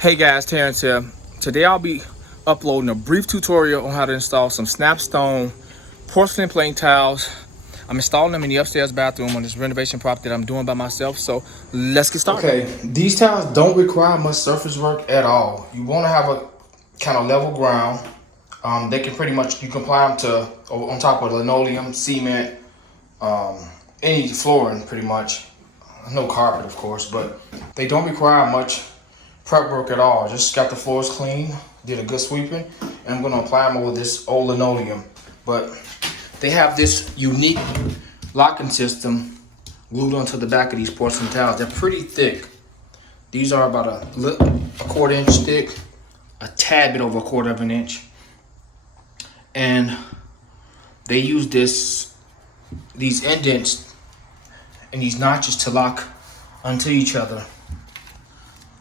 Hey guys, Terrence here. Today I'll be uploading a brief tutorial on how to install some SnapStone porcelain plain tiles. I'm installing them in the upstairs bathroom on this renovation project that I'm doing by myself. So let's get started. Okay, these tiles don't require much surface work at all. You want to have a kind of level ground. They can pretty much, you can apply them to on top of linoleum, cement, any flooring pretty much. No carpet of course, but they don't require much prep work at all. Just got the floors clean, did a good sweeping, and I'm gonna apply them over this old linoleum. But they have this unique locking system glued onto the back of these porcelain tiles. They're pretty thick. These are about a 1/4 inch thick, a tad bit over 1/4 of an inch. And they use these indents and these notches to lock onto each other.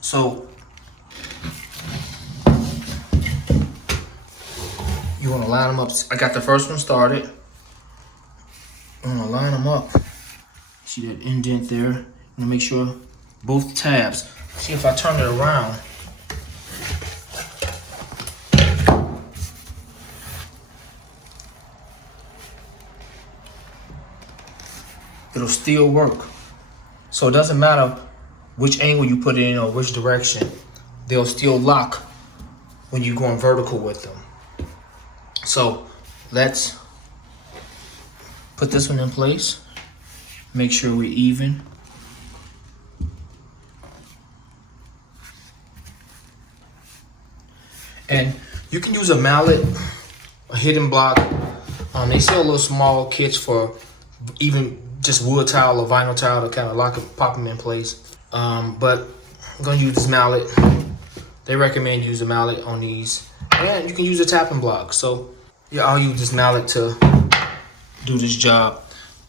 So you want to line them up. I got the first one started. I'm going to line them up. See that indent there? I'm going to make sure both tabs. See if I turn it around. It'll still work. So it doesn't matter which angle you put it in or which direction. They'll still lock when you're going vertical with them. So let's put this one in place. Make sure we're even. And you can use a mallet, a hidden block. They sell little small kits for even just wood tile or vinyl tile to kind of lock it, pop them in place. But I'm gonna use this mallet. They recommend use a mallet on these. And you can use a tapping block. So yeah, I'll use this mallet to do this job.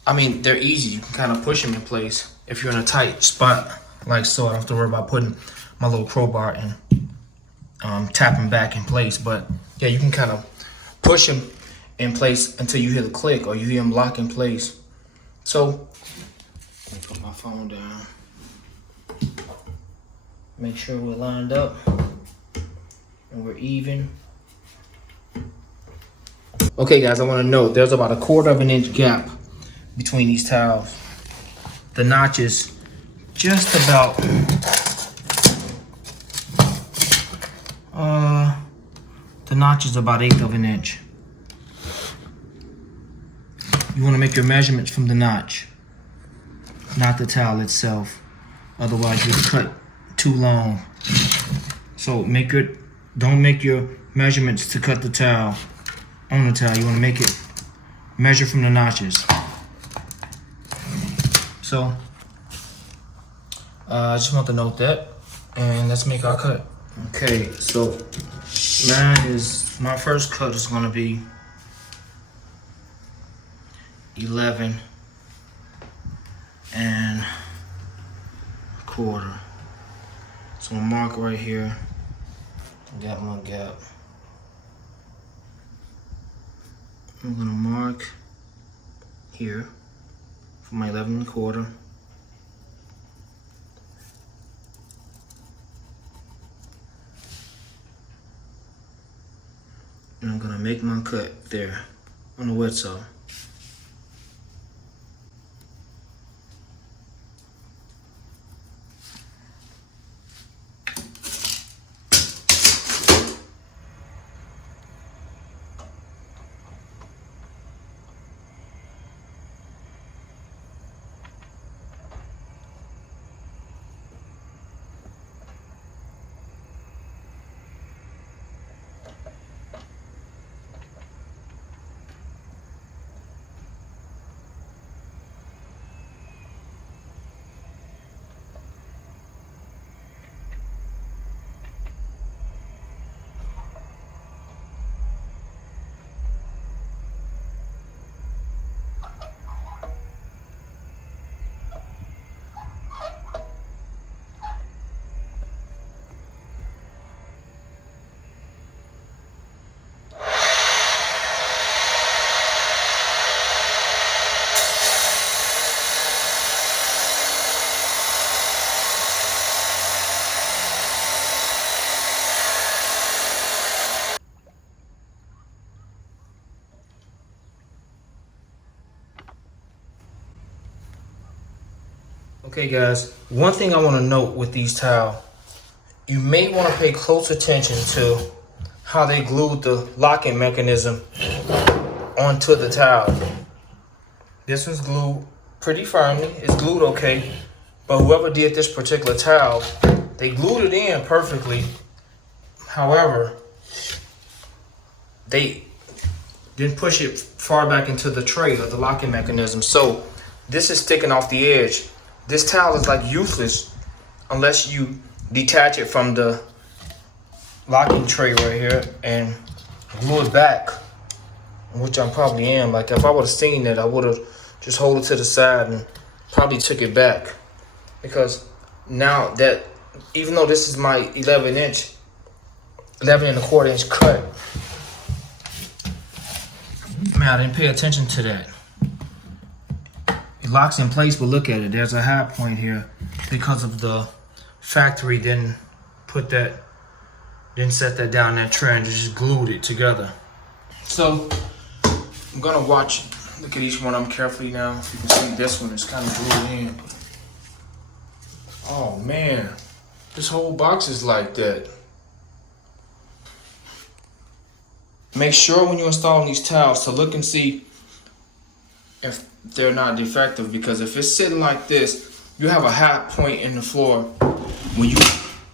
I mean, they're easy. You can kind of push them in place if you're in a tight spot like so. I don't have to worry about putting my little crowbar and tapping back in place. But yeah, you can kind of push them in place until you hear the click or you hear them lock in place. So let me put my phone down. Make sure we're lined up and we're even. Okay guys, I want to note there's about a 1/4 of an inch gap between these tiles. The notch is just about the notch is about 1/8 of an inch. You want to make your measurements from the notch, not the tile itself. Otherwise you'll cut too long. So don't make your measurements to cut the tile on the tile. You want to make it measure from the notches. So I just want to note that, and let's make our cut. Okay, so my first cut is going to be 11 1/4. So I'm gonna mark right here. Got my gap. I'm gonna mark here for my 11 1/4. And I'm gonna make my cut there on the wet saw. Okay guys, one thing I want to note with these towels, you may want to pay close attention to how they glued the locking mechanism onto the towel. This one's glued pretty firmly, it's glued okay, but whoever did this particular towel, they glued it in perfectly. However, they didn't push it far back into the tray of the locking mechanism. So this is sticking off the edge. This towel is like useless unless you detach it from the locking tray right here and glue it back, which I probably am. Like if I would have seen it, I would have just hold it to the side and probably took it back, because now that, even though this is my 11 and a quarter inch cut, man, I didn't pay attention to that. It locks in place, but look at it. There's a high point here because of the factory didn't set that down in that tray and just glued it together. So I'm gonna look at each one of them carefully now. You can see this one is kind of glued in. Oh man, this whole box is like that. Make sure when you're installing these towels to look and see if they're not defective, because if it's sitting like this, you have a high point in the floor when you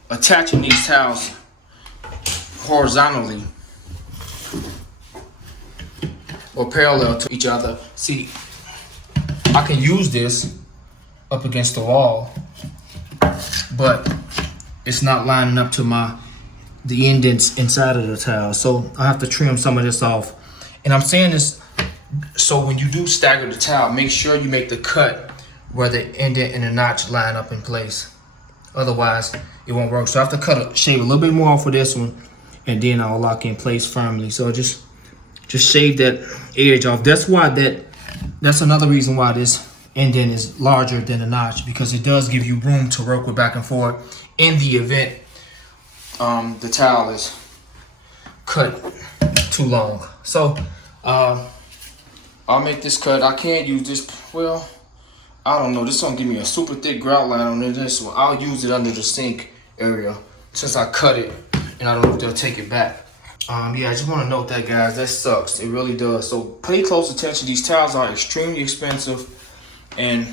attaching these towels horizontally or parallel to each other. See, I can use this up against the wall, but it's not lining up to the indents inside of the towel. So I have to trim some of this off. And I'm saying this so when you do stagger the towel, make sure you make the cut where the indent and the notch line up in place. Otherwise, it won't work. So I have to shave a little bit more off of this one, and then I'll lock in place firmly. So just shave that edge off. That's another reason why this indent is larger than the notch, because it does give you room to work with back and forth in the event the towel is cut too long. So I'll make this cut. I can't use this, well, I don't know, this gonna give me a super thick grout line on this one. I'll use it under the sink area since I cut it, and I don't know if they'll take it back. Yeah, I just want to note that, guys. That sucks. It really does. So pay close attention. These towels are extremely expensive, and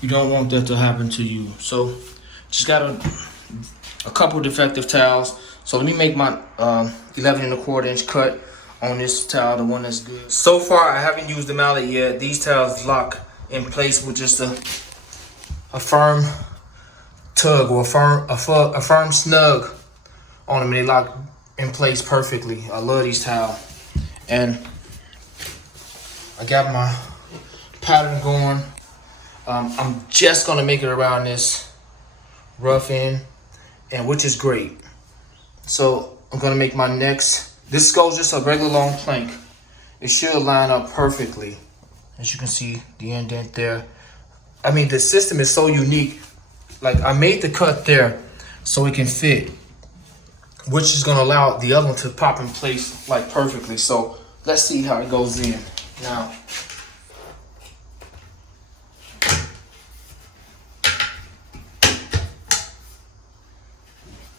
you don't want that to happen to you. So just got a couple defective towels. So let me make my 11 and a quarter inch cut on this towel, the one that's good. So far, I haven't used the mallet yet. These towels lock in place with just a firm tug or a firm snug on them, and they lock in place perfectly. I love these towels. And I got my pattern going. I'm just gonna make it around this rough end, and which is great. So I'm gonna make my next, this goes just a regular long plank. It should line up perfectly. As you can see, the indent there. I mean, the system is so unique. Like, I made the cut there so it can fit, which is gonna allow the other one to pop in place like perfectly. So let's see how it goes in now.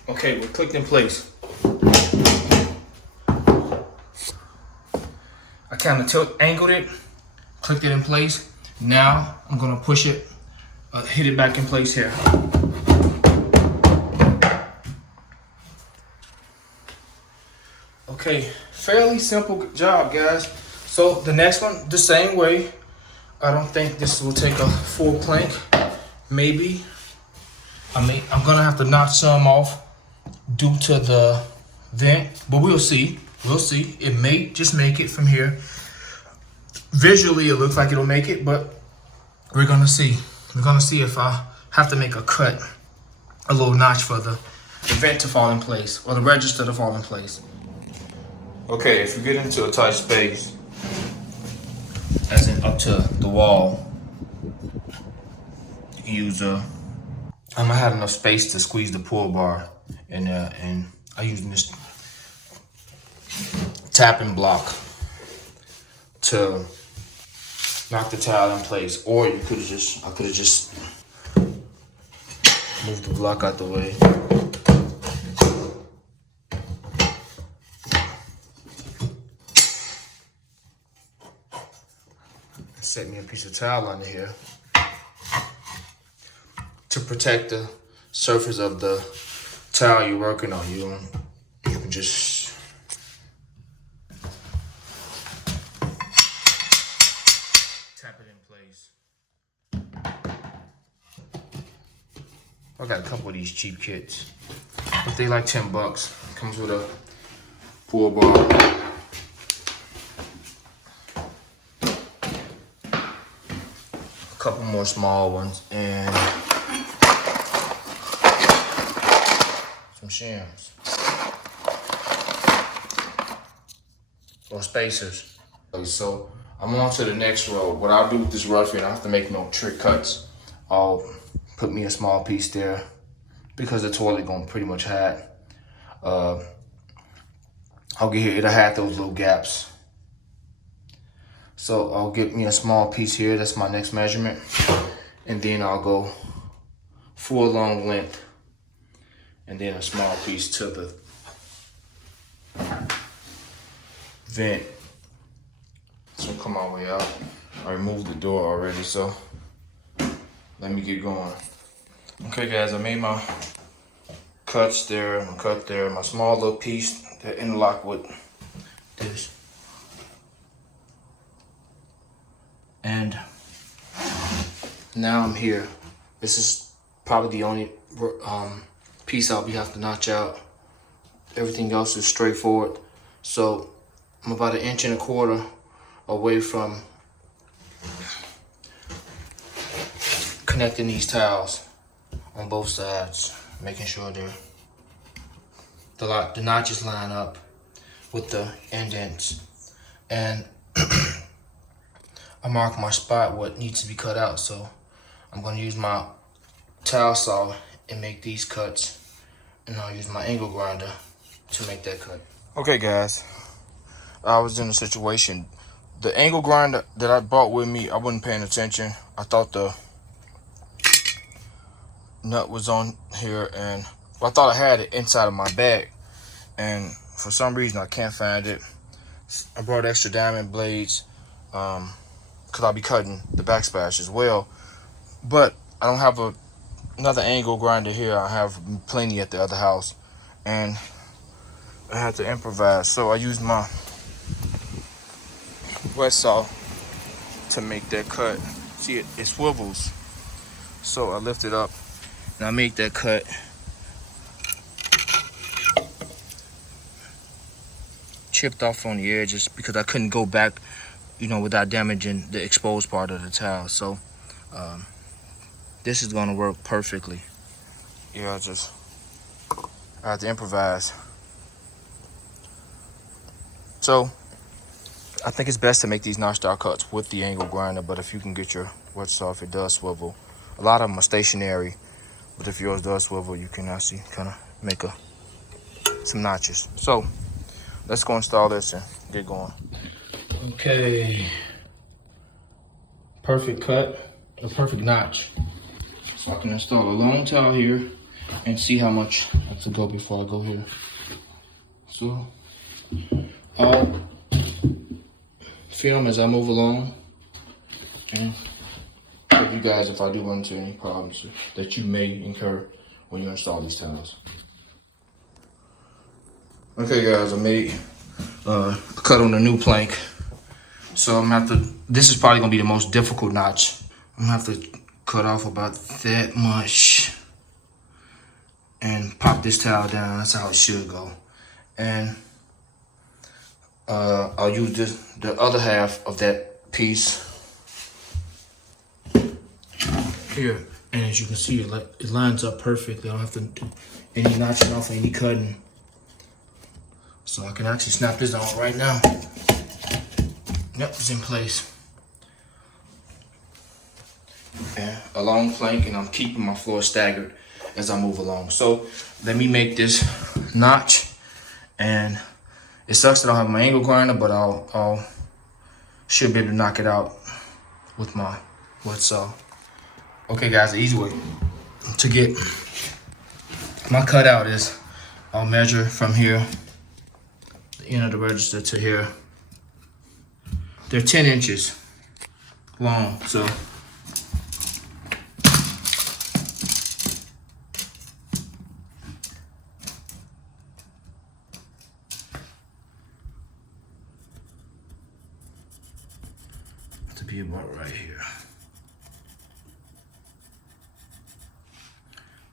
Okay, we're clicked in place. I kind of angled it, clicked it in place. Now I'm gonna push it, hit it back in place here. Okay, fairly simple job, guys. So the next one, the same way. I don't think this will take a full plank. Maybe. I'm gonna have to knock some off due to the vent, but we'll see. We'll see. It may just make it from here. Visually, it looks like it'll make it, but we're gonna see. We're gonna see if I have to make a cut, a little notch for the vent to fall in place, or the register to fall in place. Okay, if you get into a tight space, as in up to the wall, you can use I'm gonna have enough space to squeeze the pull bar, and I'm using this tapping block to knock the tile in place, or you could have just, I could have just moved the block out the way. Set me a piece of towel under here to protect the surface of the tile you're working on. You can just tap it in place. I got a couple of these cheap kits, but they like $10. Comes with a pull bar, a couple more small ones, and some shims or spacers. So I'm on to the next row. What I'll do with this rough, I have to make no trick cuts. I'll put me a small piece there because the toilet gonna pretty much hide. I'll get here, it'll have those little gaps. So I'll get me a small piece here, that's my next measurement. And then I'll go full long length. And then a small piece to the vent. So come all the way out. I removed the door already, so let me get going. Okay guys, I made my cuts there, and cut there, my small little piece that interlock with this. And now I'm here. This is probably the only piece I'll have to notch out. Everything else is straightforward. So I'm about 1.25 inches away from connecting these tiles on both sides, making sure the notches line up with the indents. And I mark my spot what needs to be cut out. So I'm going to use my tile saw and make these cuts, and I'll use my angle grinder to make that cut. Okay guys, I was in a situation. The angle grinder that I brought with me, I wasn't paying attention. I thought the nut was on here, and I thought I had it inside of my bag, and for some reason I can't find it. I brought extra diamond blades because I'll be cutting the backsplash as well, but I don't have another angle grinder here. I have plenty at the other house, and I had to improvise. So I used my wet saw to make that cut. See, it swivels. So I lift it up and I make that cut. Chipped off on the edges because I couldn't go back, without damaging the exposed part of the tile. So this is gonna work perfectly. Yeah, I have to improvise. So I think it's best to make these notched out cuts with the angle grinder, but if you can get your wet saw, if it does swivel. A lot of them are stationary, but if yours does swivel, you can actually kind of make some notches. So let's go install this and get going. Okay, perfect cut, a perfect notch. So I can install a long towel here and see how much I have to go before I go here. So I'll film as I move along and tell you guys if I do run into any problems that you may incur when you install these tiles. Okay guys, I made a cut on the new plank. So I'm gonna have to, this is probably gonna be the most difficult notch. I'm gonna have to cut off about that much and pop this towel down. That's how it should go. And I'll use the other half of that piece here, and as you can see, it lines up perfectly. I don't have to do any notching off, any cutting. So I can actually snap this on right now. Yep, it's in place. And a long plank, and I'm keeping my floor staggered as I move along. So let me make this notch, and it sucks that I don't have my angle grinder, but I'll should be able to knock it out with my wet saw. Okay guys, the easy way to get my cutout is I'll measure from here, the end of the register to here. They're 10 inches long, so to be about right here.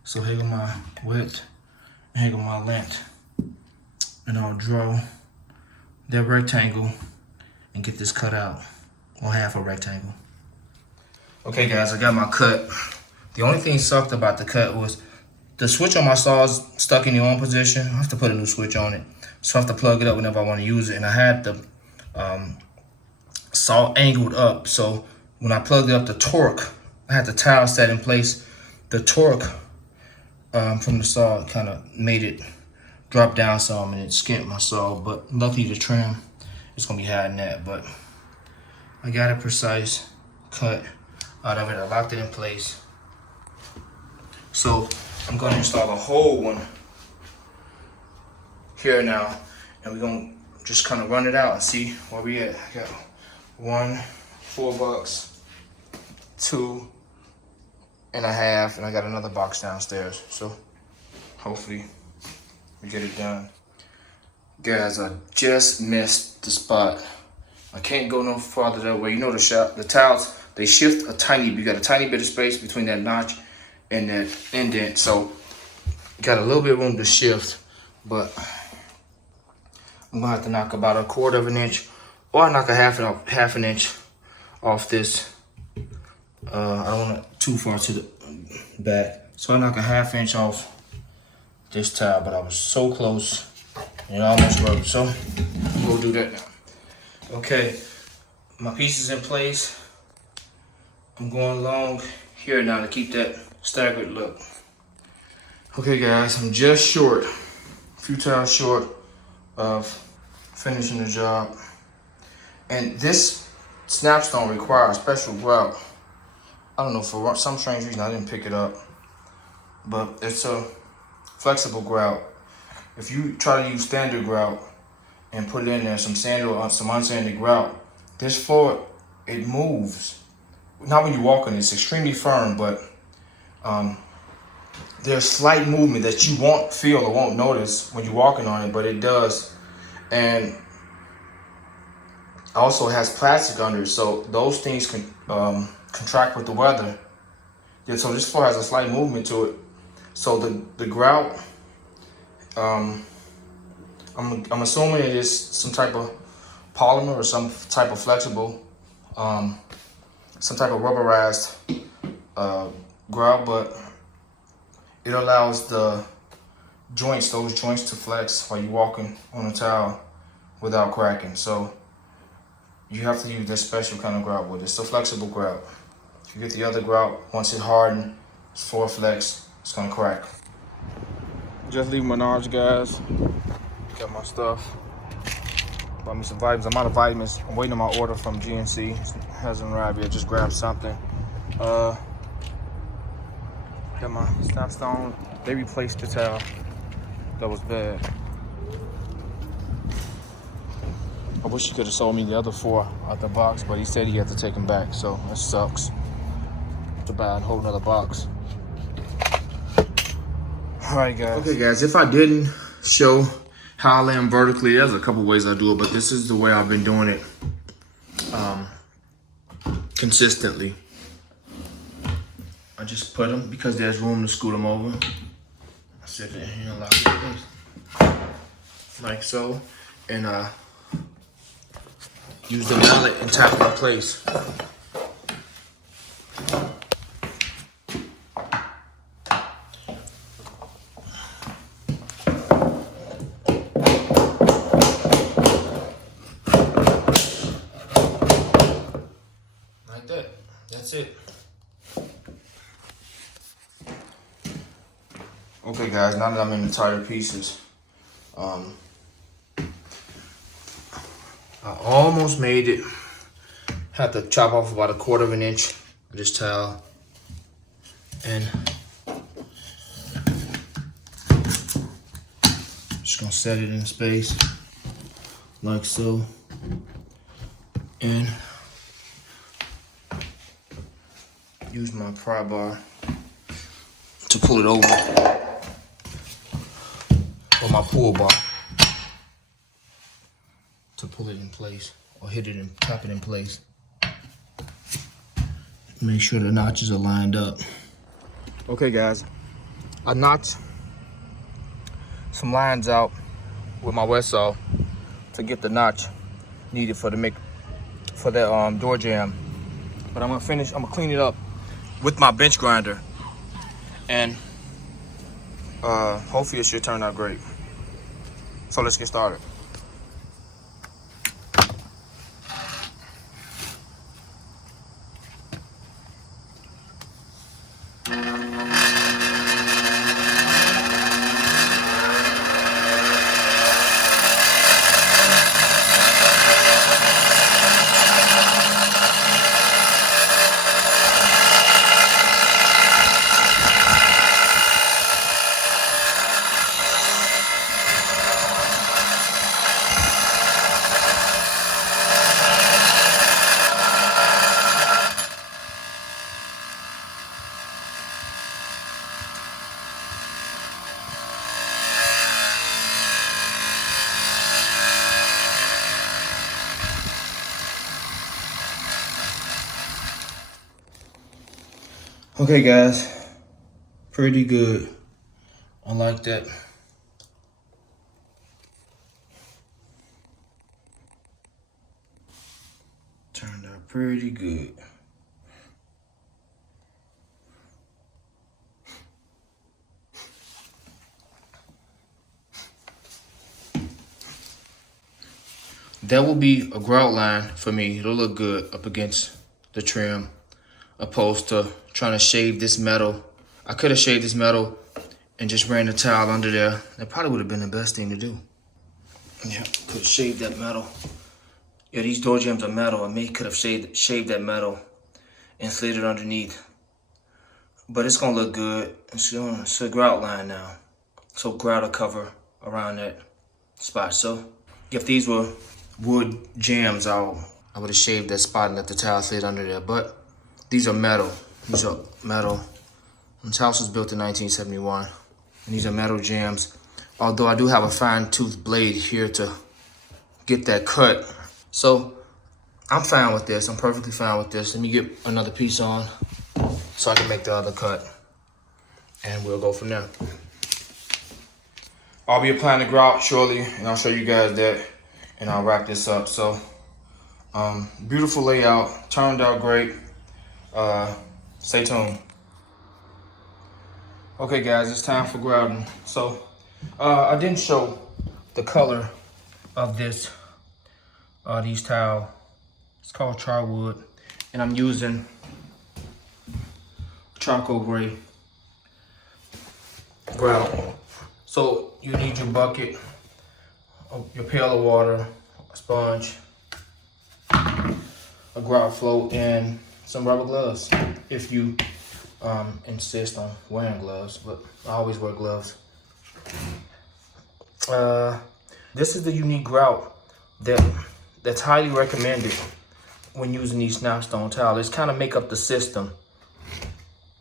So here go my width, and here go my length. And I'll draw that rectangle and get this cut out, or half a rectangle. Okay guys, I got my cut. The only thing sucked about the cut was the switch on my saw is stuck in the on position. I have to put a new switch on it. So I have to plug it up whenever I want to use it. And I had the saw angled up. So when I plugged it up, the torque, I had the towel set in place. The torque from the saw kind of made it drop down some, and it skimped my saw. But luckily the trim is going to be higher than that. But I got a precise cut out of it. I locked it in place. So I'm going to install a whole one here now, and we're going to just kind of run it out and see where we at. I got $1, $4, 2 and a half, and I got another box downstairs. So hopefully we get it done. Guys, I just missed the spot. I can't go no farther that way. You know the towels, they shift a tiny bit. You got a tiny bit of space between that notch and that indent, so got a little bit of room to shift, but I'm gonna have to knock about 1/4 of an inch, or knock a half an inch off this. I don't want it too far to the back, so I knock a ½ inch off this tile, but I was so close, and it almost worked. So I'm gonna do that now. Okay, my piece is in place. I'm going along here now to keep that staggered look. Okay guys, I'm just short, a few tiles short of finishing the job. And this SnapStone requires special grout. I don't know, for some strange reason I didn't pick it up, but it's a flexible grout. If you try to use standard grout and put in there some sand or some unsanded grout, this floor, it moves. Not when you walk on it, it's extremely firm, but there's slight movement that you won't feel or won't notice when you're walking on it, but it does. And also it has plastic under it, so those things can contract with the weather. Yeah, so this floor has a slight movement to it. So the grout, I'm assuming it is some type of polymer or some type of flexible, some type of rubberized grout, but it allows the joints, those joints, to flex while you're walking on a tile without cracking. So you have to use this special kind of grout with it. It's a flexible grout. If you get the other grout, once it hardens, it's floor flex, it's gonna crack. Just leaving Menards, guys. Got my stuff. Bought me some vitamins. I'm out of vitamins. I'm waiting on my order from GNC. It hasn't arrived yet. Just grabbed something. Got my SnapStone. They replaced the towel. That was bad. I wish he could have sold me the other 4 out the box, but he said he had to take them back, so that sucks. To buy a whole nother box. Alright guys. Okay guys, if I didn't show how I lay them vertically, there's a couple ways I do it, but this is the way I've been doing it consistently. I just put them because there's room to scoot them over. I sit there here and lock it in place. Like so. And use the mallet and tap it in place. Like that. That's it. Okay guys, now that I'm in the tighter pieces, I almost made it Have to chop off about 1/4 of an inch of this towel. And just gonna set it in space like so. And use my pry bar to pull it over, or my pull bar to pull it in place, or hit it and tap it in place. Make sure the notches are lined up. Okay guys, I notched some lines out with my wet saw to get the notch needed for that door jamb. But I'm gonna clean it up with my bench grinder, and hopefully it should turn out great. So let's get started. Okay guys, pretty good. I like that. Turned out pretty good. That will be a grout line for me. It'll look good up against the trim, opposed to trying to shave this metal. I could have shaved this metal and just ran the towel under there. That probably would have been the best thing to do. Yeah, could have shaved that metal. Yeah, these door jambs are metal. I could have shaved that metal and slid it underneath. But it's gonna look good. It's a grout line now. So grout will cover around that spot. So if these were wood jambs, I would have shaved that spot and let the towel slid under there. But these are metal. These are metal. This house was built in 1971. And these are metal jambs. Although I do have a fine tooth blade here to get that cut. So I'm fine with this. I'm perfectly fine with this. Let me get another piece on so I can make the other cut. And we'll go from there. I'll be applying the grout shortly, and I'll show you guys that, and I'll wrap this up. So beautiful layout, turned out great. Stay tuned. Okay guys, it's time for grouting. So I didn't show the color of these towel. It's called charwood, and I'm using charcoal gray grout. So you need your bucket, your pail of water, a sponge, a grout float, and some rubber gloves if you insist on wearing gloves, but I always wear gloves. This is the unique grout that's highly recommended when using these SnapStone towels. It's kind of make up the system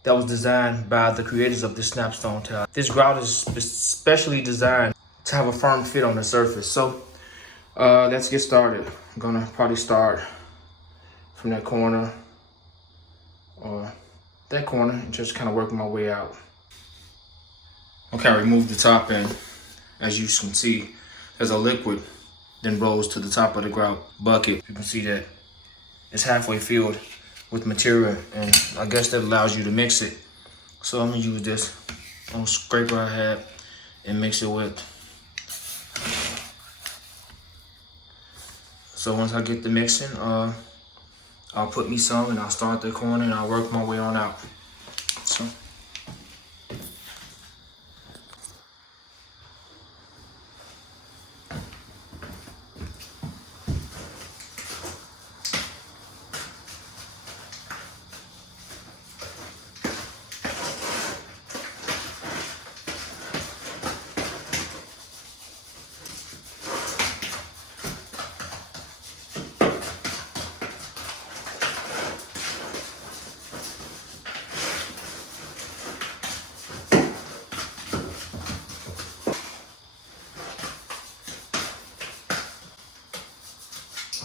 that was designed by the creators of the SnapStone towel. This grout is specially designed to have a firm fit on the surface. So let's get started. I'm gonna probably start from that corner or that corner and just kind of work my way out. Okay, I removed the top end. As you can see, there's a liquid then rolls to the top of the grout bucket. You can see that it's halfway filled with material, and I guess that allows you to mix it. So I'm gonna use this little scraper I had and mix it with. So once I get the mixing, I'll put me some and I'll start the corner and I'll work my way on out. So.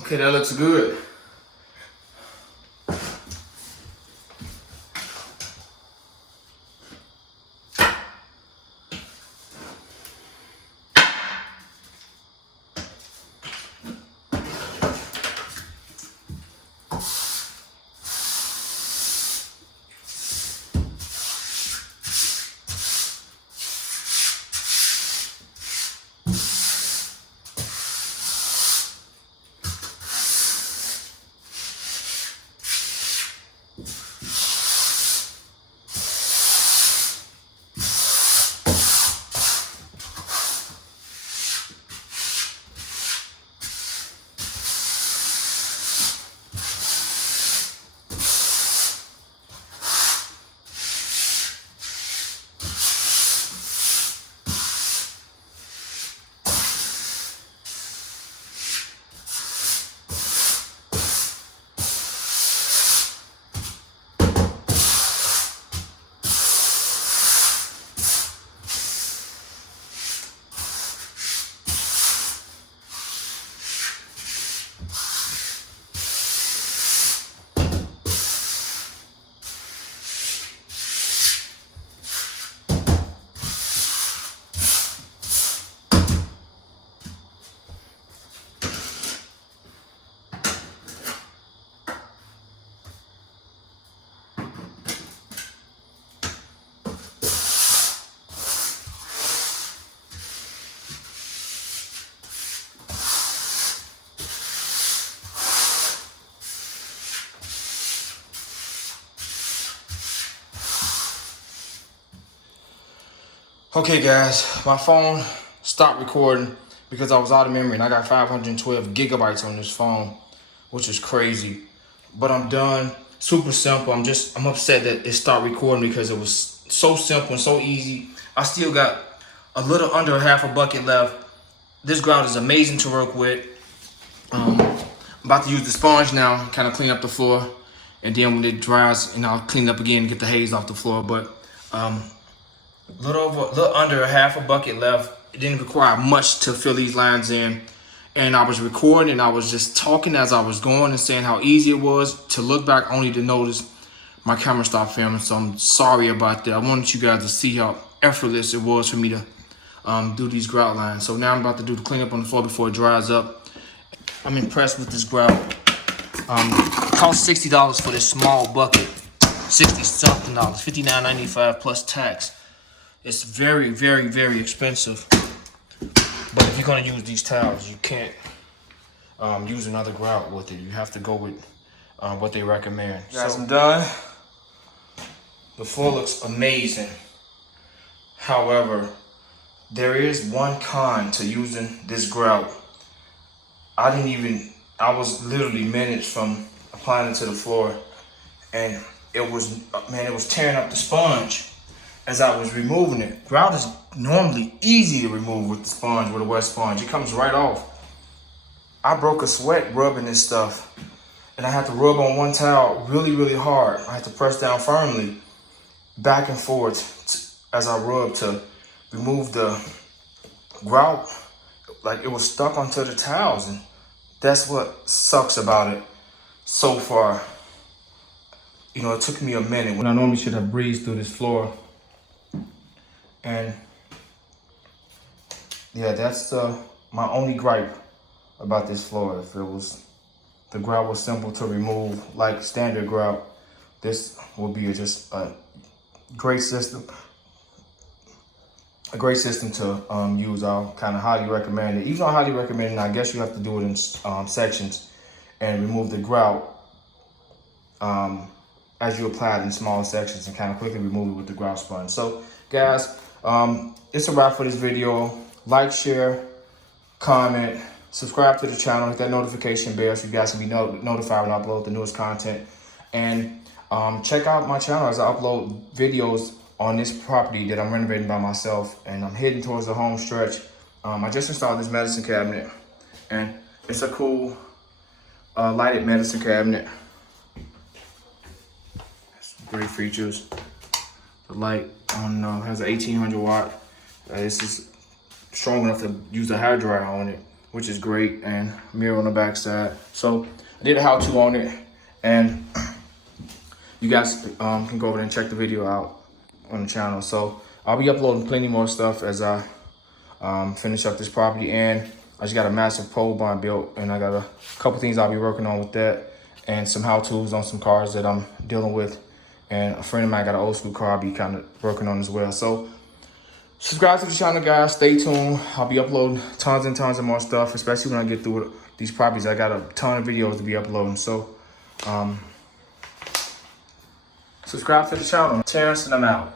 Okay, that looks good. Okay guys, my phone stopped recording because I was out of memory and I got 512 gigabytes on this phone, which is crazy. But I'm done, super simple. I'm upset that it stopped recording because it was so simple and so easy. I still got a little under half a bucket left. This grout is amazing to work with. I'm about to use the sponge now, kind of clean up the floor. And then when it dries, and I'll clean it up again and get the haze off the floor. But little under a half a bucket left. It didn't require much to fill these lines in. And I was recording and I was just talking as I was going and saying how easy it was to look back only to notice my camera stopped filming. So I'm sorry about that. I wanted you guys to see how effortless it was for me to do these grout lines. So now I'm about to do the cleanup on the floor before it dries up. I'm impressed with this grout. It cost $60 for this small bucket. 60 something dollars, $59.95 plus tax. It's very, very, very expensive. But if you're gonna use these towels, you can't use another grout with it. You have to go with what they recommend. Guys, so I'm done. The floor looks amazing. However, there is one con to using this grout. I was literally minutes from applying it to the floor, and it was tearing up the sponge as I was removing it. Grout is normally easy to remove with the sponge, with a wet sponge. It comes right off. I broke a sweat rubbing this stuff, and I had to rub on one towel really, really hard. I had to press down firmly, back and forth as I rubbed to remove the grout. Like it was stuck onto the towels, and that's what sucks about it so far. You know, it took me a minute when I normally should have breezed through this floor. And yeah, that's my only gripe about this floor. If the grout was simple to remove like standard grout, this will be just a great system. A great system to use. I'll kind of highly recommend it. Even though I highly recommend it, I guess you have to do it in sections and remove the grout as you apply it in small sections and kind of quickly remove it with the grout sponge. So guys, it's a wrap for this video. Like, share, comment, subscribe to the channel, hit that notification bell so you guys can be notified when I upload the newest content. And check out my channel as I upload videos on this property that I'm renovating by myself, and I'm heading towards the home stretch. I just installed this medicine cabinet, and it's a cool lighted medicine cabinet. Great features. The light has an 1800 watt. This is strong enough to use a hair dryer on it, which is great, and mirror on the back side. So I did a how-to on it, and you guys can go over there and check the video out on the channel. So I'll be uploading plenty more stuff as I finish up this property, and I just got a massive pole barn built, and I got a couple things I'll be working on with that, and some how-tos on some cars that I'm dealing with, and a friend of mine got an old school car I'll be kind of working on as well. So subscribe to the channel, guys. Stay tuned. I'll be uploading tons and tons of more stuff, especially when I get through these properties. I got a ton of videos to be uploading. So subscribe to the channel. Terrence, and I'm out.